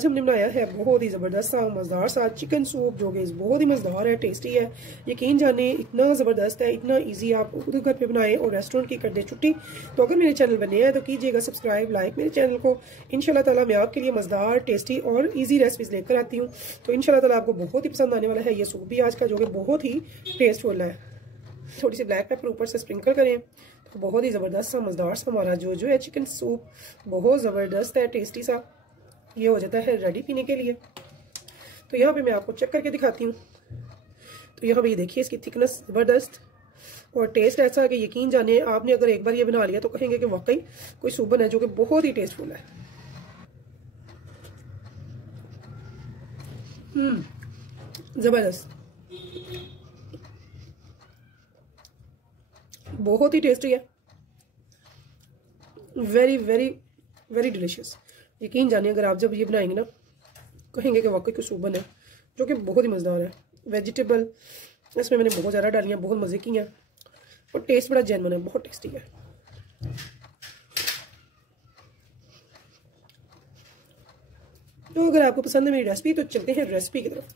आज हमने बनाया है बहुत ही ज़बरदस्त सा मज़ेदार सा चिकन सूप, जो कि बहुत ही मज़ेदार है, टेस्टी है। यकीन जाने इतना ज़बरदस्त है, इतना इजी, आप खुद घर पे बनाएं और रेस्टोरेंट की कर दे छुट्टी। तो अगर मेरे चैनल बने हैं तो कीजिएगा सब्सक्राइब, लाइक मेरे चैनल को। इंशाल्लाह ताला मैं आपके लिए मज़ेदार, टेस्टी और ईजी रेसिपीज़ लेकर आती हूँ। तो इंशाल्लाह ताला आपको बहुत ही पसंद आने वाला है ये सूप भी आज का, जो कि बहुत ही टेस्टफुल है। थोड़ी सी ब्लैक पेपर ऊपर से स्प्रिंकल करें तो बहुत ही ज़बरदस्त सा मज़ेदार सा हमारा जो है चिकन सूप बहुत ज़बरदस्त है, टेस्टी सा ये हो जाता है रेडी पीने के लिए। तो यहाँ पे मैं आपको चेक करके दिखाती हूँ। तो यहाँ पे ये देखिए, इसकी थिकनेस ज़बरदस्त और टेस्ट ऐसा है कि यकीन जाने आपने अगर एक बार ये बना लिया तो कहेंगे कि वाकई कोई सूप बना है, जो कि बहुत ही टेस्टफुल है। ज़बरदस्त, बहुत ही टेस्टी है, वेरी वेरी वेरी डिलीशियस। यकीन जानिए अगर आप जब ये बनाएंगे ना कहेंगे कि वाकई कोई सूप बना है, जो कि बहुत ही मज़ेदार है। वेजिटेबल इसमें मैंने बहुत ज़्यादा डाली हैं, बहुत मज़े की हैं और टेस्ट बड़ा जेन्युइन है, बहुत टेस्टी है। तो अगर आपको पसंद है मेरी रेसिपी तो चलते हैं रेसिपी की तरफ।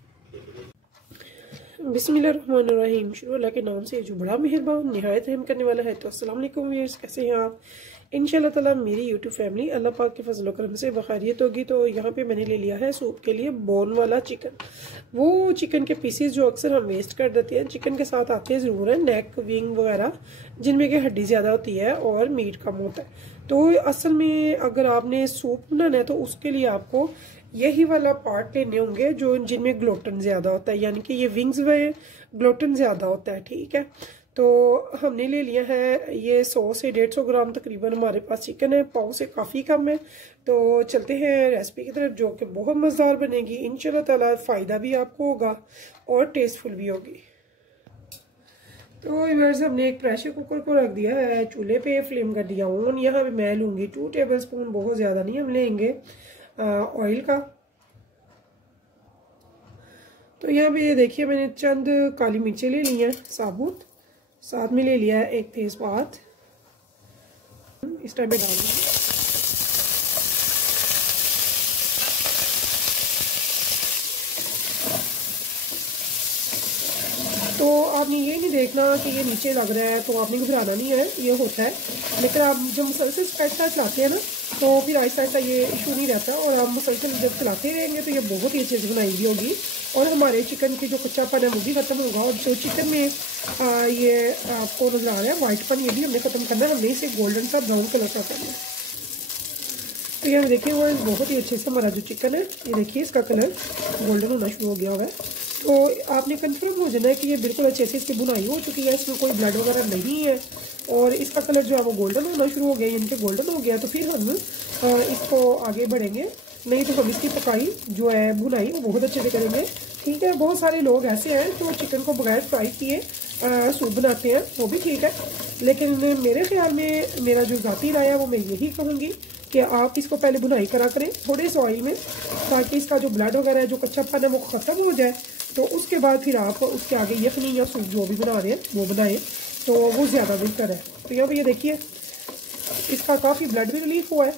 बिस्मिल्लाहिर्रहमानिर्रहीम, शुरू अल्लाह के नाम से जो बड़ा मेहरबान निहायत रहम करने वाला है। तो अस्सलाम वालेकुम व्यूअर्स, कैसे हैं आप? इंशाल्लाह ताला मेरी यूट्यूब फैमिली अल्लाह पाक के फजल करम से बखैरियत होगी। तो यहाँ पे मैंने ले लिया है सूप के लिए बोन वाला चिकन। वो चिकन के पीसेस जो अक्सर हम वेस्ट कर देते हैं, चिकन के साथ आते ज़रूर हैं नेक, विंग वगैरह, जिनमें कि हड्डी ज़्यादा होती है और मीट कम होता है। तो असल में अगर आपने सूप बनाना है तो उसके लिए आपको यही वाला पार्ट लेने होंगे जो जिनमें ग्लूटेन ज़्यादा होता है, यानी कि ये विंग्स में ग्लूटेन ज़्यादा होता है। ठीक है, तो हमने ले लिया है ये 100 से 150 ग्राम तकरीबन हमारे पास चिकन है, पाव से काफ़ी कम है। तो चलते हैं रेसिपी की तरफ, जो कि बहुत मज़ेदार बनेगी इंशाल्लाह ताला, फ़ायदा भी आपको होगा और टेस्टफुल भी होगी। तो व्यूअर्स, हमने एक प्रेशर कुकर को रख दिया है चूल्हे पे, फ्लेम कर दिया ऑन। यहाँ पे मैं लूँगी 2 टेबल स्पून, बहुत ज़्यादा नहीं हम लेंगे, ऑयल का। तो यहाँ पे ये देखिए मैंने चंद काली मिर्चें ले ली हैं साबुत, साथ में ले लिया है एक तेज़पात, इस टाइम पे डाल देंगे। तो आपने ये नहीं देखना कि ये नीचे लग रहा है, तो आपने घबराना नहीं है, ये होता है। लेकिन आप जब मुसलसल स्पैचुला चलाते हैं ना तो फिर आहिस्ता आहिस्ता ये इशू नहीं रहता, और आप मुसलसल जब चलाते रहेंगे तो ये बहुत ही अच्छे से बनाई हुई होगी और हमारे चिकन की जो कच्चापन है वो भी खत्म होगा। और जो चिकन में ये आपको नजर आ रहा है वाइटपन, ये भी हमने खत्म करना है, हमने इसे गोल्डन सा ब्राउन कलर का करना है। तो यहाँ देखिए वो बहुत ही अच्छे से हमारा जो चिकन है, ये देखिए इसका कलर गोल्डन होना शुरू हो गया हुआ है। तो आपने कंफर्म हो जाना है कि ये बिल्कुल अच्छे से इसकी बुनाई हो चुकी है, इसमें कोई ब्लड वगैरह नहीं है और इसका कलर जो है वो गोल्डन होना शुरू हो गया, यानी कि गोल्डन हो गया। तो फिर हम इसको आगे बढ़ेंगे, नहीं तो हम इसकी पकाई जो है बुनाई वो बहुत अच्छे से करेंगे। ठीक है, बहुत सारे लोग ऐसे हैं जो चिकन को बगैर फ्राई किए सूप बनाते हैं, वो भी ठीक है, लेकिन मेरे ख्याल में मेरा जो ज़ाती राय है वो मैं यही कहूँगी कि आप इसको पहले बुनाई करा करें थोड़े से ऑयल में, ताकि इसका जो ब्लड वगैरह है, जो कच्चापन है वो ख़त्म हो जाए। तो उसके बाद फिर आप उसके आगे यखनी या सूप जो भी बना रहे हैं वो बनाएं, तो वो ज़्यादा बेहतर है। तो यहाँ पे ये देखिए इसका काफ़ी ब्लड भी रिलीफ हुआ है,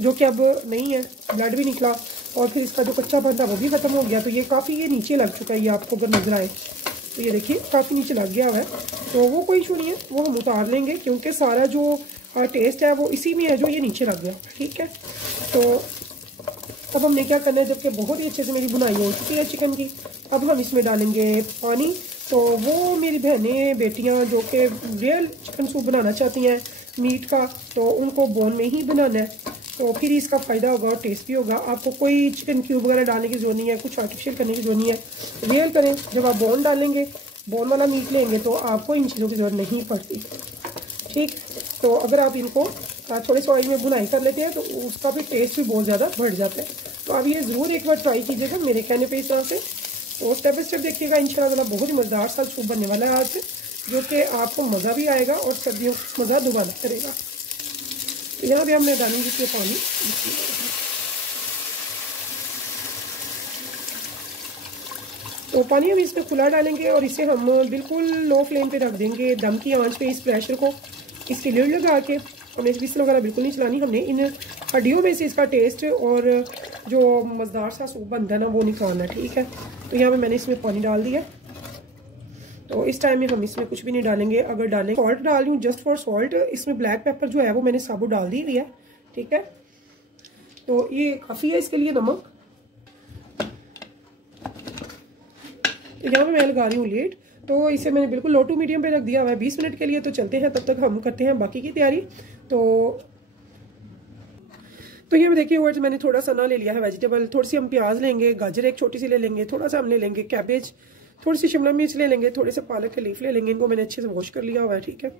जो कि अब नहीं है, ब्लड भी निकला और फिर इसका जो कच्चापन था वो भी ख़त्म हो गया। तो ये काफ़ी ये नीचे लग चुका है, ये आपको अगर नजर आए तो ये देखिए काफ़ी नीचे लग गया हुआ है। तो वो कोई इशू नहीं है, वो हम उतार लेंगे, क्योंकि सारा जो टेस्ट है वो इसी में है जो ये नीचे लग गया। ठीक है, तो अब हमने क्या करना है, जबकि बहुत ही अच्छे से मेरी बुनाई हो चुकी है चिकन की, अब हम इसमें डालेंगे पानी। तो वो मेरी बहनें बेटियां जो कि रियल चिकन सूप बनाना चाहती हैं मीट का, तो उनको बोन में ही बनाना है, तो फिर इसका फ़ायदा होगा और टेस्ट भी होगा। आपको कोई चिकन क्यूब वगैरह डालने की जरूरत नहीं है, कुछ आर्टिफिशियल करने की जरूरत नहीं है। रियल करें, जब आप बोन डालेंगे, बोन वाला मीट लेंगे तो आपको इन चीज़ों की ज़रूरत नहीं पड़ती। ठीक, तो अगर आप इनको थोड़े से ऑयल में बुनाई कर लेते हैं तो उसका भी टेस्ट भी बहुत ज़्यादा बढ़ जाता है। तो आप ये ज़रूर एक बार ट्राई कीजिएगा मेरे कहने पे इस तरह से, और स्टेप बाई स्टेप देखिएगा। इंशाल्लाह बहुत ही मज़ेदार सा सूप बनने वाला है आज से, जो कि आपको मज़ा भी आएगा और सर्दियों का मज़ा दोबारा करेगा। तो यहाँ भी हमने डालेंगे इसमें पानी, तो पानी हम इसमें खुला डालेंगे और इसे हम बिल्कुल लो फ्लेम पे रख देंगे, दम की आंच पे इस प्रेशर को, इसकी लिड लगा के हमने विसल वगैरह बिल्कुल नहीं चलानी, हमने इन हड्डियों में से इसका टेस्ट और जो मज़ेदार सा सूप बनता है ना वो निकालना है, ठीक है। तो यहाँ पे मैंने इसमें पानी डाल दिया। तो इस टाइम में हम इसमें कुछ भी नहीं डालेंगे। अगर डालें सॉल्ट डाल दूँ जस्ट फॉर सॉल्ट। इसमें ब्लैक पेपर जो है वो मैंने साबुत डाल दी हुई है, ठीक है। तो ये काफ़ी है इसके लिए नमक। तो यहाँ पे मैं लगा रही हूँ लीड। तो इसे मैंने बिल्कुल लो टू मीडियम पे रख दिया हुआ है 20 मिनट के लिए। तो चलते हैं, तब तक हम करते हैं बाकी की तैयारी। तो ये देखिए वर्ड्स मैंने थोड़ा सा ना ले लिया है वेजिटेबल। थोड़ी सी हम प्याज लेंगे, गाजर एक छोटी सी ले लेंगे, थोड़ा सा हम ले लेंगे कैबेज, थोड़ी सी शिमला मिर्च ले लेंगे, थोड़े से पालक के लीफ ले लेंगे। इनको मैंने अच्छे से वॉश कर लिया हुआ है, ठीक है।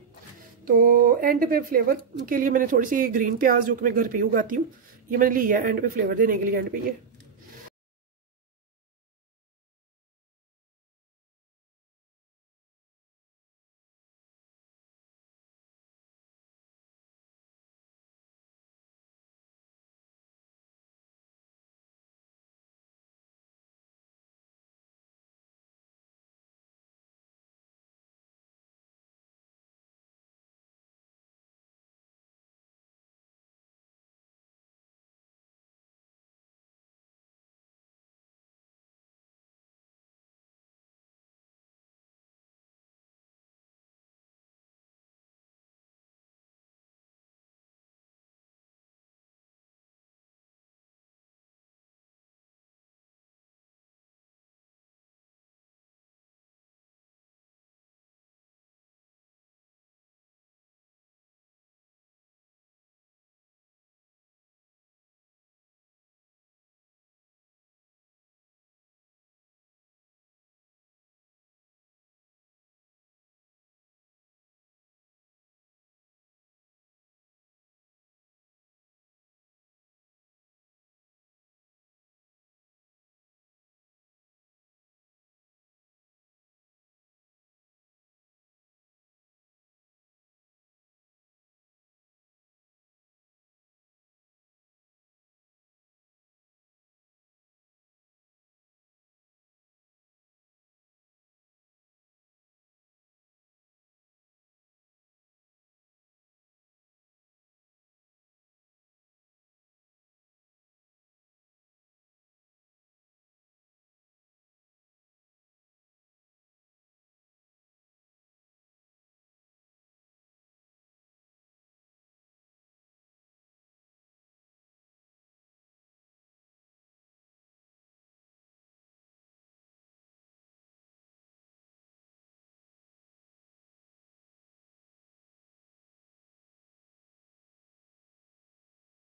तो एंड पे फ्लेवर के लिए मैंने थोड़ी सी ग्रीन प्याज जो कि मैं घर पे उगाती हूँ, ये मैंने ली है एंड पे फ्लेवर देने के लिए। एंड पे ये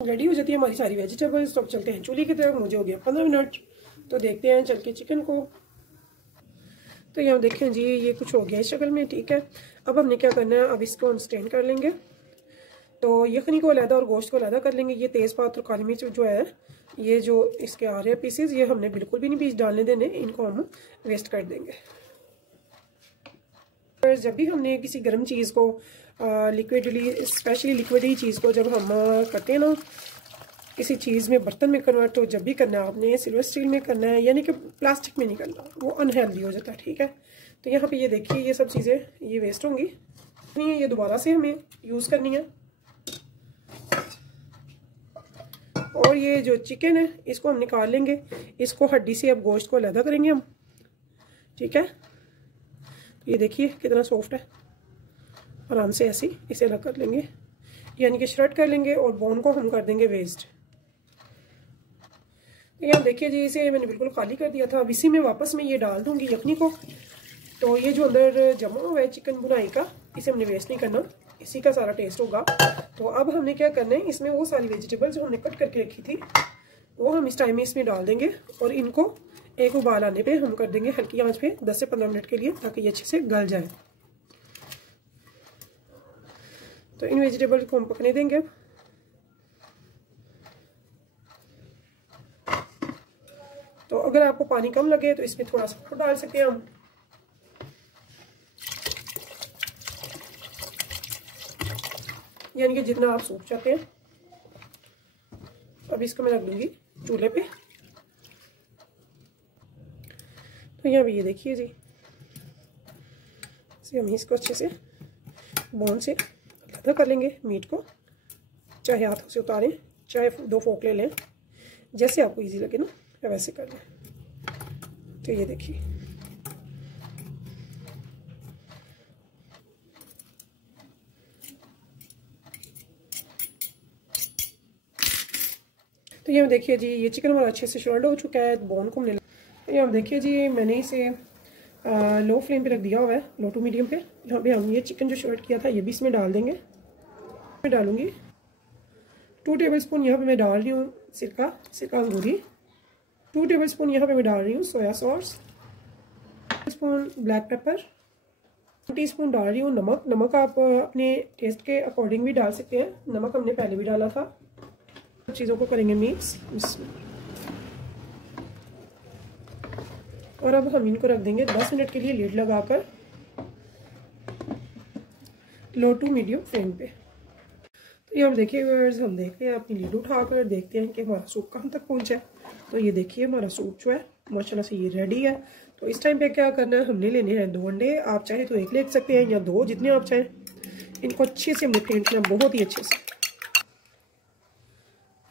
रेडी हो जाती है हमारी सारी वेजिटेबल्स। तो अब चलते हैं चूल्हे की तरफ। मुझे हो गया 15 मिनट। तो देखते हैं चल के चिकन को। तो यहाँ देखें जी ये कुछ हो गया इस शक्ल में, ठीक है। अब हमने क्या करना है, अब इसको अनस्टेन कर लेंगे। तो यखनी को अलहदा और गोश्त को अलहदा कर लेंगे। ये तेज़पात और काली मिर्च जो है, ये जो इसके आ रहे हैं पीसेस, ये हमने बिल्कुल भी नहीं बीच डालने देने, इनको हम वेस्ट कर देंगे। जब भी हमने किसी गर्म चीज़ को लिक्विडली, स्पेशली लिक्विडी चीज़ को जब हम करते हैं ना किसी चीज़ में, बर्तन में कन्वर्ट, तो जब भी करना है आपने सिल्वर स्टील में करना है, यानी कि प्लास्टिक में नहीं करना, वो अनहेल्दी हो जाता है, ठीक है। तो यहाँ पे ये देखिए ये सब चीज़ें ये वेस्ट होंगी, ये दोबारा से हमें यूज़ करनी है। और ये जो चिकन है इसको हम निकाल लेंगे। इसको हड्डी से अब गोश्त को अलग करेंगे हम, ठीक है। ये देखिए कितना सॉफ्ट है, आराम से ऐसे इसे अलग कर लेंगे, यानी कि श्रेड कर लेंगे और बोन को हम कर देंगे वेस्ट। तो यहाँ देखिए जी इसे मैंने बिल्कुल खाली कर दिया था। अब इसी में वापस मैं ये डाल दूंगी यखनी को। तो ये जो अंदर जमा हुआ है चिकन बुनाई का, इसे हमने वेस्ट नहीं करना, इसी का सारा टेस्ट होगा। तो अब हमने क्या करना है, इसमें वो सारी वेजिटेबल्स जो हमने कट करके रखी थी वो हम इस टाइम में इसमें डाल देंगे और इनको एक उबाल आने पे हम कर देंगे हल्की आंच पे 10 से 15 मिनट के लिए, ताकि ये अच्छे से गल जाए। तो इन वेजिटेबल्स को हम पकने देंगे अब। तो अगर आपको पानी कम लगे तो इसमें थोड़ा सा और डाल सकते हैं हम। यानी कि जितना आप सूख चाहते हैं। अब इसको मैं रख दूंगी चूल्हे पे। तो यहाँ भी ये देखिए जी, हम इसको अच्छे से बोन से अलग कर लेंगे मीट को। चाहे हाथों से उतारें, चाहे 2 फोक ले लें, जैसे आपको इजी लगे ना वैसे कर लें। तो ये देखिए तो ये देखिए जी, ये चिकन हमारा अच्छे से शॉल्ड हो चुका है, बोन को हमने तो ये हम देखिए जी, मैंने इसे लो फ्लेम पे रख दिया हुआ है, लो टू मीडियम पे। यहाँ पे हम ये चिकन जो शॉल्ड किया था ये भी इसमें डाल देंगे। मैं डालूंगी 2 टेबलस्पून यहाँ पे मैं डाल रही हूँ सिरका अंगूरी। 2 टेबलस्पून यहाँ पे मैं डाल रही हूँ soya sauce. Spoon black pepper. 1 teaspoon डाल रही हूँ नमक। नमक आप अपने टेस्ट के अकॉर्डिंग भी डाल सकते हैं, नमक हमने पहले भी डाला था। चीज़ों को करेंगे मिक्स। और अब हम इनको रख देंगे 10 मिनट के लिए लीड लगाकर लो टू मीडियम फ्लेम पे। तो ये हम देखिए व्यूअर्स, हम देखते हैं अपनी लीड उठाकर देखते हैं कि हमारा सूप कहाँ तक पहुँचा है। तो ये देखिए हमारा सूप जो है माशाल्लाह से ये रेडी है। तो इस टाइम पे क्या करना है, हमने लेने हैं 2 अंडे। आप चाहे तो 1 ले सकते हैं या 2, जितने आप चाहें। इनको अच्छे से हमने फेंटना, बहुत ही अच्छे से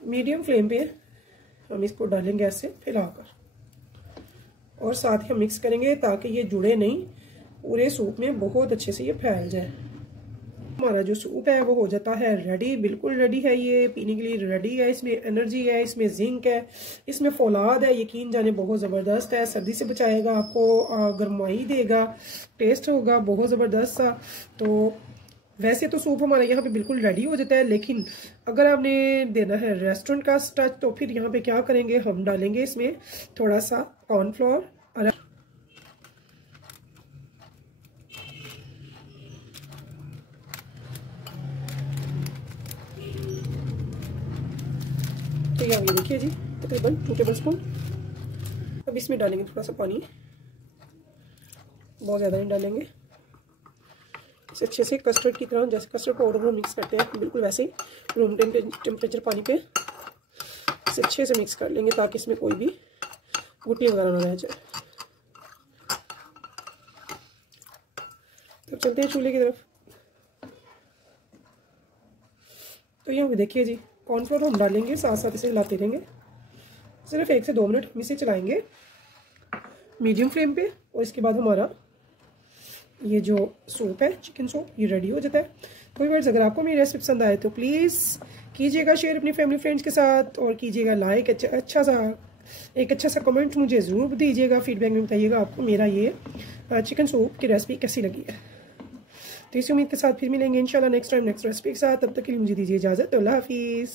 मीडियम फ्लेम पे हम इसको डालेंगे ऐसे फैलाकर, और साथ ही हम मिक्स करेंगे ताकि ये जुड़े नहीं, पूरे सूप में बहुत अच्छे से ये फैल जाए। हमारा जो सूप है वो हो जाता है रेडी, बिल्कुल रेडी है, ये पीने के लिए रेडी है। इसमें एनर्जी है, इसमें जिंक है, इसमें फौलाद है, यकीन जाने बहुत ज़बरदस्त है। सर्दी से बचाएगा आपको, गर्माई देगा, टेस्ट होगा बहुत ज़बरदस्त सा। तो वैसे तो सूप हमारा यहाँ पे बिल्कुल रेडी हो जाता है, लेकिन अगर आपने देना है रेस्टोरेंट का टच तो फिर यहाँ पे क्या करेंगे, हम डालेंगे इसमें थोड़ा सा कॉर्नफ्लोर। तो यहाँ ये देखिए जी, तकरीबन 2 टेबलस्पून। अब इसमें डालेंगे थोड़ा सा पानी, बहुत ज़्यादा नहीं डालेंगे। इसे अच्छे से कस्टर्ड की तरह, जैसे कस्टर्ड पाउडर को मिक्स करते हैं बिल्कुल वैसे ही रूम टेम्परेचर पानी पे इसे अच्छे से मिक्स कर लेंगे ताकि इसमें कोई भी गुटली वगैरह ना रह जाए। तब चलते हैं चूल्हे की तरफ। तो यहाँ देखिए जी, कॉर्नफ्लोर हम डालेंगे, साथ साथ इसे हिलाते रहेंगे। सिर्फ 1 से 2 मिनट हम इसे चलाएंगे मीडियम फ्लेम पे, और इसके बाद हमारा ये जो सूप है, चिकन सूप, ये रेडी हो जाता है। तो व्यूअर्स, अगर आपको मेरी रेसिपी पसंद आए तो प्लीज़ कीजिएगा शेयर अपनी फैमिली फ्रेंड्स के साथ, और कीजिएगा लाइक। एक अच्छा सा कमेंट मुझे ज़रूर दीजिएगा, फीडबैक में बताइएगा आपको मेरा ये चिकन सूप की रेसिपी कैसी लगी है। तो इसी उम्मीद के साथ फिर मिलेंगे इंशाल्लाह नेक्स्ट टाइम नेक्स्ट रेसिपी के साथ। तब तक के लिए मुझे दीजिए इजाज़त। अल्लाह हाफिज़।